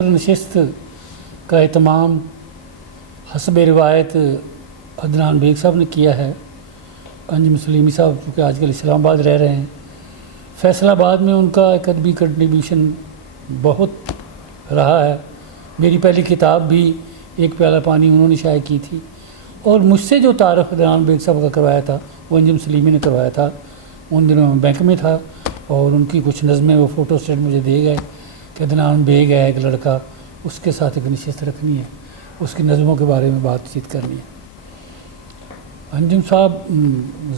नशिस्त का एहतमाम हसब रिवायत अदनान बेग साहब ने किया है। अंजुम सलीमी साहब चूँकि आजकल इस्लामाबाद रह रहे हैं, फैसलाबाद में उनका एक अदबी कंट्रीब्यूशन बहुत रहा है। मेरी पहली किताब भी एक प्याला पानी उन्होंने शाये की थी, और मुझसे जो तारफ़ अदनान बेग साहब का करवाया था वो अंजुम सलीमी ने करवाया था। उन दिनों में बैंक में था और उनकी कुछ नज़में वो फ़ोटो स्टेट मुझे दे गए कि अदनान बेग है एक लड़का, उसके साथ एक नशिस्त रखनी है, उसकी नज़मों के बारे में बातचीत करनी है। अंजुम साहब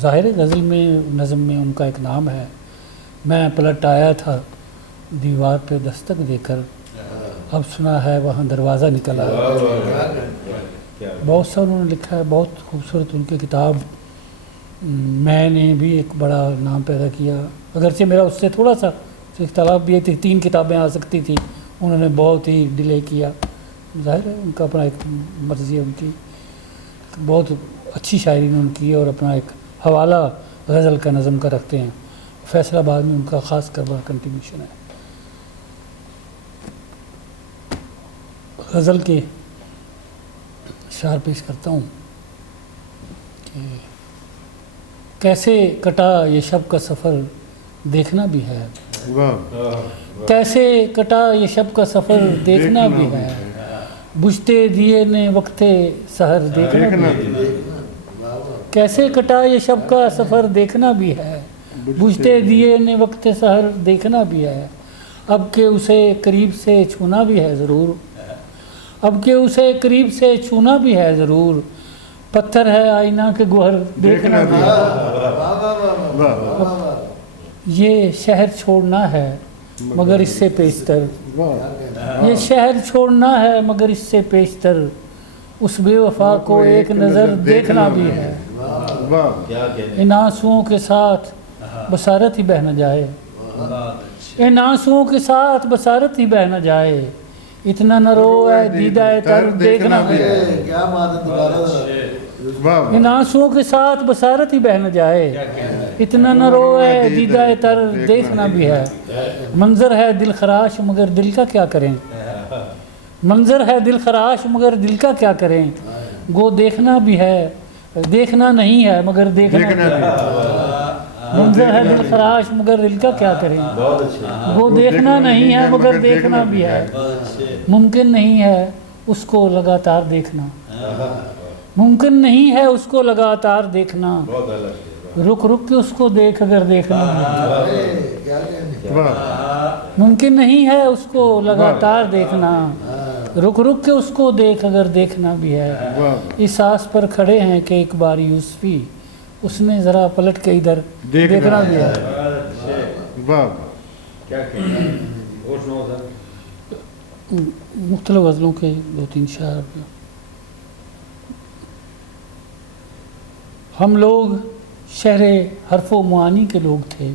ज़ाहिर गज़ल में नज़म में उनका एक नाम है, मैं पलट आया था दीवार पे दस्तक देकर, अब सुना है वहाँ दरवाज़ा निकल आया। बहुत सा उन्होंने लिखा है, बहुत खूबसूरत उनकी किताब। मैंने भी एक बड़ा नाम पैदा किया, अगरचे मेरा उससे थोड़ा सा इख्तलाफ भी थी, 3 किताबें आ सकती थी, उन्होंने बहुत ही डिले किया। ज़ाहिर है उनका अपना एक मर्ज़ी है, उनकी बहुत अच्छी शायरी उन्होंने की है और अपना एक हवाला गज़ल का नज़म का रखते हैं। फैसलाबाद में उनका ख़ास कर बड़ा कंट्रीब्यूशन है। गज़ल के शार पेश करता हूँ कि कैसे कटा ये शब का सफ़र देखना भी है, कैसे कटा ये शब का सफ़र देखना भी है, बुझते दिए ने वक्ते सहर देखना भी है। कैसे कटा ये शब का सफ़र देखना भी है, बुझते दिए ने वक्ते सहर देखना भी है। अब के उसे करीब से छूना भी है ज़रूर, अब के उसे करीब से छूना भी है ज़रूर, पत्थर है आईना के गोहर देखना भी है। ये शहर छोड़ना है मगर इससे पेशतर, ये शहर छोड़ना है मगर इससे पेशतर, उस बेवफा को एक नज़र देखना भी है। इन आंसुओं के साथ बसारत ही बह न जाए, इन आंसुओं के साथ बसारत ही बह न जाए, इतना न रोए दीदाए तर देखना भी है। इन आंसुओं के साथ बसारत ही बह न जाए, इतना न रोए दीदाए तर देखना भी है। मंजर है दिल खराश मगर दिल का क्या करें, मंजर है दिल खराश मगर दिल का क्या करें, गो देखना भी है देखना नहीं है मगर देखना भी है। मंजर है दिल खराश मगर दिल का क्या करें, वो देखना नहीं है मगर देखना भी है। मुमकिन नहीं है उसको लगातार देखना, मुमकिन नहीं है उसको लगातार देखना, रुक रुक के उसको देख अगर देखना, मुमकिन नहीं है उसको लगातार देखना, रुक रुक के उसको देख अगर देखना भी है। इस आस पर खड़े हैं कि एक बार यूसुफी, उसने ज़रा पलट के इधर देखना भी है। मुख्तलिफ गज़लों के 2-3 शायर। हम लोग शहरे हरफो मुआनी के लोग थे,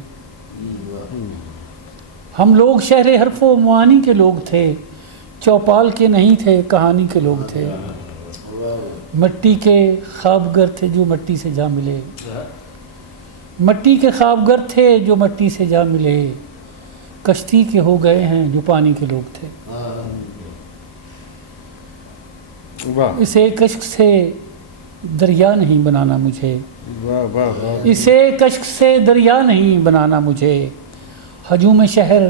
हम लोग शहरे हरफो मुआनी के लोग थे, चौपाल के नहीं थे कहानी के लोग थे। मट्टी के ख्वाबगर थे जो मट्टी से जा मिले, मट्टी के ख्वाबगर थे जो मट्टी से जा मिले, कश्ती के हो गए हैं जो पानी के लोग थे। इसे कश्क से दरिया नहीं बनाना मुझे, इसे कश्क से दरिया नहीं बनाना मुझे, हजूम शहर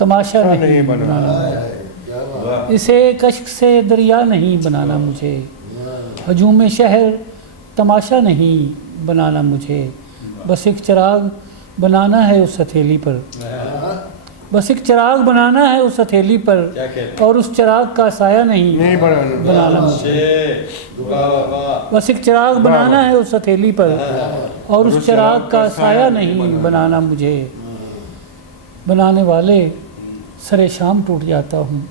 तमाशा नहीं बनाना मुझे, इसे कश्क से दरिया नहीं बनाना मुझे, हजूम शहर तमाशा नहीं बनाना मुझे। बस एक चिराग बनाना है उस हथेली पर, बस एक चिराग बनाना है उस हथेली पर, और उस चिराग का साया नहीं बनाना मुझे। बस एक चिराग बनाना है उस हथेली पर, और उस चिराग का साया नहीं बनाना मुझे। बनाने वाले सरे शाम टूट जाता हूँ,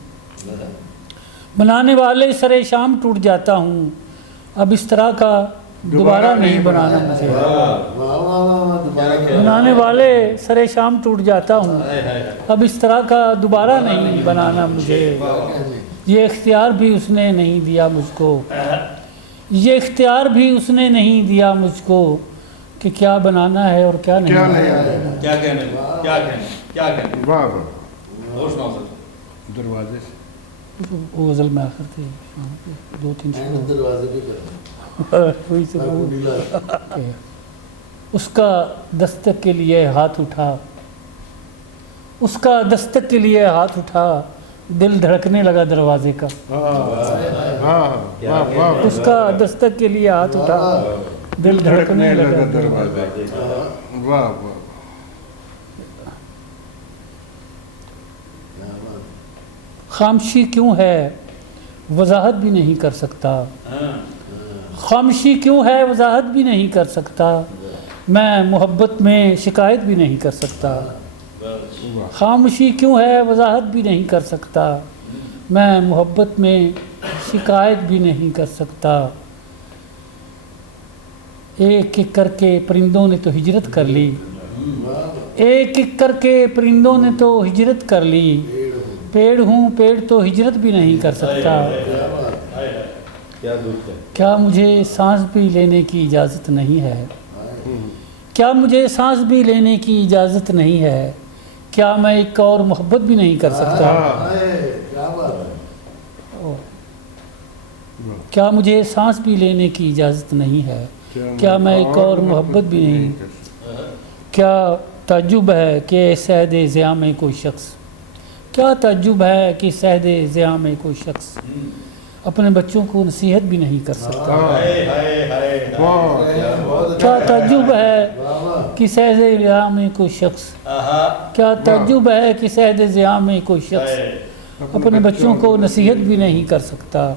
बनाने वाले सरे शाम टूट जाता हूँ, अब इस तरह का दोबारा नहीं बनाना मुझे। बनाने वाले सरे शाम टूट जाता हूँ, अब इस तरह का दोबारा नहीं बनाना मुझे। ये इख्तियार भी उसने नहीं दिया मुझको, ये इख्तियार भी उसने नहीं दिया मुझको, कि क्या बनाना है और क्या नहीं। क्या कहने, क्या कहने, क्या कहने। वाह दरवाजे से وہ غزل میں آخر تھے 2-3 شعر دروازے پہ کر وہی سے اس کا دستک کے لیے ہاتھ اٹھا، اس کا دستک کے لیے ہاتھ اٹھا، دل دھڑکنے لگا دروازے کا۔ اس کا دستک کے لیے ہاتھ اٹھا، دل دھڑکنے لگا دروازے کا۔ واہ واہ، خاموشی کیوں ہے وضاحت بھی نہیں کر سکتا، خاموشی کیوں ہے وضاحت بھی نہیں کر سکتا، میں محبت میں شکایت بھی نہیں کر سکتا۔ خاموشی کیوں ہے وضاحت بھی نہیں کر سکتا، میں محبت میں شکایت بھی نہیں کر سکتا۔ ایک ایک کر کے پرندوں نے تو ہجرت کر لی، ایک ایک کر کے پرندوں نے تو ہجرت کر لی، پیڑ ہوں پیڑ تو ہجرت بھی نہیں کر سکتا۔ کیا مجھے سانس بھی لینے کی اجازت نہیں ہے، کیا مجھے سانس بھی لینے کی اجازت نہیں ہے، کیا میں ایک اور محبت بھی نہیں کر سکتا، کیا مجھے سانس بھی لینے کی اجازت نہیں ہے، کیا میں ایک اور محبت بھی نہیں۔ کیا تعجب ہے کہ صید ضیاء میں کوئی شخص، کیا تعجب ہے کہ صید ضیاء میں کوئی شخص اپنے بچوں کو نصیحت بھی نہیں کر سکتا۔ کیا تعجب ہے کہ صید ضیاء میں کوئی شخص، کیا تعجب ہے کہ صید ضیاء میں کوئی شخص اپنے بچوں کو نصیحت بھی نہیں کر سکتا۔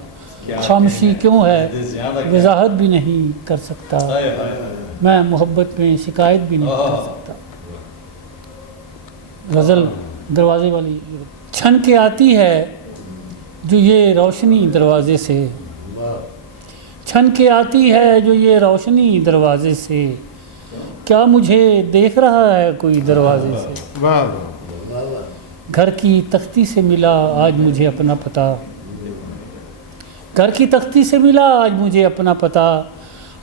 خاموشی کیوں ہے وضاحت بھی نہیں کر سکتا، میں محبت میں شکایت بھی نہیں کر سکتا۔ غزل دروازے والی۔ چھن کے آتی ہے جو یہ روشنی دروازے سے، چھن کے آتی ہے جو یہ روشنی دروازے سے، کیا مجھے دیکھ رہا ہے کوئی دروازے سے۔ گھر کی تختی سے ملا آج مجھے اپنا پتہ، گھر کی تختی سے ملا آج مجھے اپنا پتہ،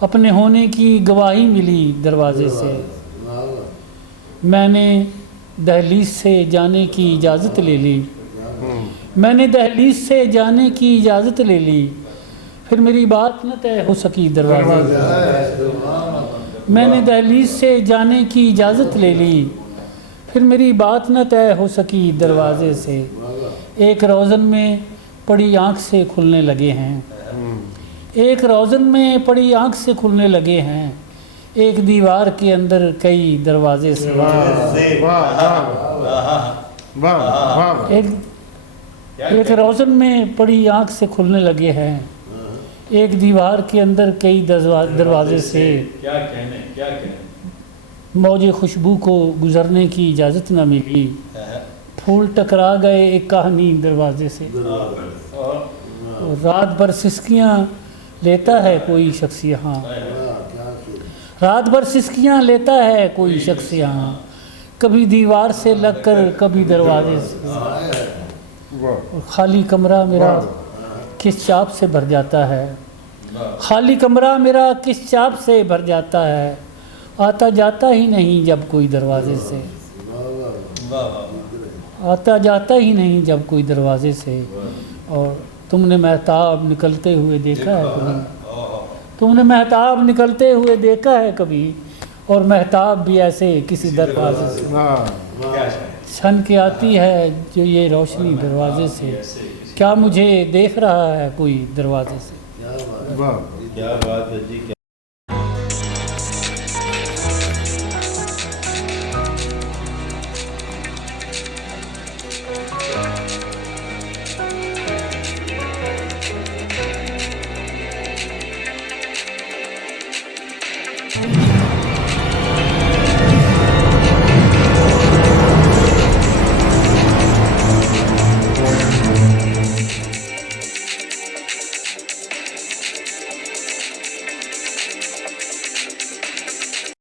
اپنے ہونے کی گواہی ملی دروازے سے۔ میں نے دہلیز سے جانے کی اجازت لے لی، میں نے دہلیز سے جانے کی اجازت لے لی، پھر میری بات نہ طے ہو سکی دروازے سے۔ میں نے دہلیز سے جانے کی اجازت لے لی، پھر میری بات نہ طے ہو سکی دروازے سے۔ ایک روزن میں پڑی آنکھ سے کھلنے لگے ہیں، ایک روزن میں پڑی آنکھ سے کھلنے لگے ہیں، ایک دیوار کے اندر کئی دروازے سے۔ ایک روزن میں پڑی آنکھ سے کھلنے لگے ہیں، ایک دیوار کے اندر کئی دروازے سے۔ موج خوشبو کو گزرنے کی اجازت نہ ملی، پھول ٹکرا گئے ایک کہانی دروازے سے۔ رات بھر سسکیاں لیتا ہے کوئی شخص یہاں، رات بھر سسکیاں لیتا ہے کوئی شخص یہاں، کبھی دیوار سے لگ کر کبھی دروازے سے۔ اور خالی کمرہ میرا کس چاپ سے بھر جاتا ہے، خالی کمرہ میرا کس چاپ سے بھر جاتا ہے، آتا جاتا ہی نہیں جب کوئی دروازے سے، آتا جاتا ہی نہیں جب کوئی دروازے سے۔ اور تم نے مہتاب نکلتے ہوئے دیکھا ہے کبھی، تم نے مہتاب نکلتے ہوئے دیکھا ہے کبھی، اور مہتاب بھی ایسے کسی دروازے سے۔ چھن کے آتی ہے جو یہ روشنی دروازے سے، کیا مجھے دیکھ رہا ہے کوئی دروازے سے۔ کیا بات ہے جی۔